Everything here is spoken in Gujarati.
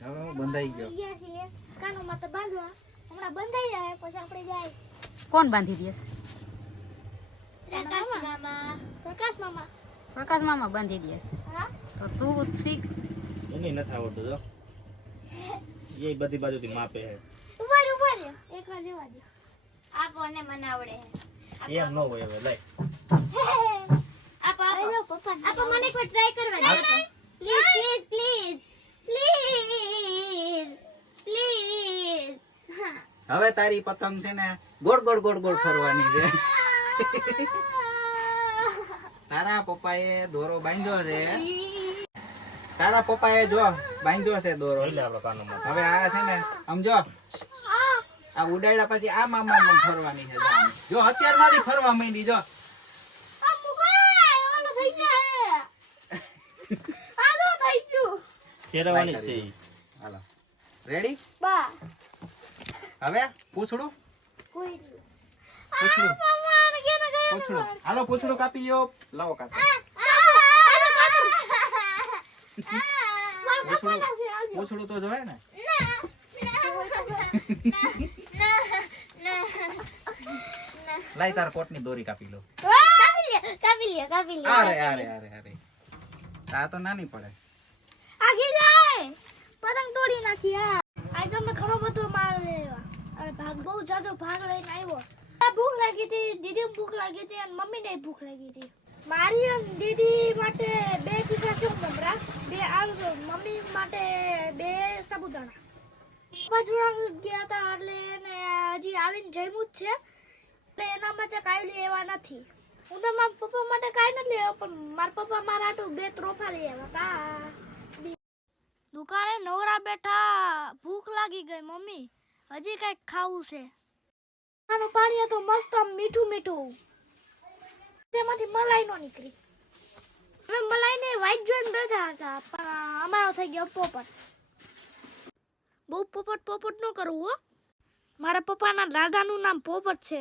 હવે હું બંધાઈ ગયો. ગયા છીએ કાનોમાં તો બાંધવા. હમણાં બંધાઈ જાય પછી આપણે જાય. કોણ બાંધી દેશે? પ્રકાશ મામા. પ્રકાશ મામા. પ્રકાશ મામા બાંધી દેશે. હા. તો તું શીખ. એને નથી આવડતું જો. એ બધી બાજુથી માપે છે. ઉભા રે એકવાર જવા દો. આપો ને મને આવડે એમ ન હોય હવે લઈ. આપો આયો પપ્પા. આપો મને કોઈ ટ્રાય કરવા દે please please please please please હવે તારી પતંગ છે ને ગોળ ગોળ ગોળ ગોળ ફરવાની છે. તારા પપ્પાએ દોરો બાંધ્યો છે. તારા પપ્પાએ જો બાંધ્યો છે દોરો. હવે આ છે ને સમજો આ ઉડાડ્યા પછી આ મામા ફરવાની છે. જો અત્યાર મારી ફરવા માંડી જો. આ મુકાય ઓલો થઈ જાય. આ તો થઈ ગયું. ફેરવાની છે. હાલો રેડી. બા હવે પૂછડું કોઈ નહીં. પૂછડું મામા ને કેને ગયા પૂછડું હાલો પૂછડું કાપી લ્યો. લાવો કાપી. પૂછડું પૂછડું તો જોયે ને. લાઈ તાર કોટની દોરી કાપી લો. કાપી લે અરે અરે અરે અરે આ તો નાની પડે. આગી જાય. પતંગ તોડી નાખી આ. આજ અમે ઘણો બધો માર લેવા. અરે ભાગ બહુ જાજો ભાગ લઈને આવ્યો. ભૂખ લાગી હતી, દીદીને ભૂખ લાગી હતી અને મમ્મીને ભૂખ લાગી હતી. મારી અને દીદી માટે 2 પીઝા શું મમરા, 2 આલુ, મમ્મી માટે 2 સાબુદાણા. પપ્પા ગયા હતા એટલે એને હજી આવીને જમ્યું જ છે એટલે એના માટે કાંઈ લેવા નથી. હું તો મારા પપ્પા માટે કાંઈ નથી લેવા પણ મારા પપ્પા મારા હાટુ 2 ત્રોફા લઈ આવ્યા. દુકાને નવરા બેઠા, ભૂખ લાગી ગઈ મમ્મી, હજી કંઈક ખાવું છે. આનું પાણી હતું મસ્ત આમ મીઠું મીઠું, તેમાંથી મલાઈ નો નીકળી. અમે મલાઈને વાઈટ જોઈને બેઠા હતા પણ અમારો થઈ ગયો પોપટ. બહુ પોપટ પોપટ ન કરવું હો. મારા પપ્પાના દાદાનું નામ પોપટ છે.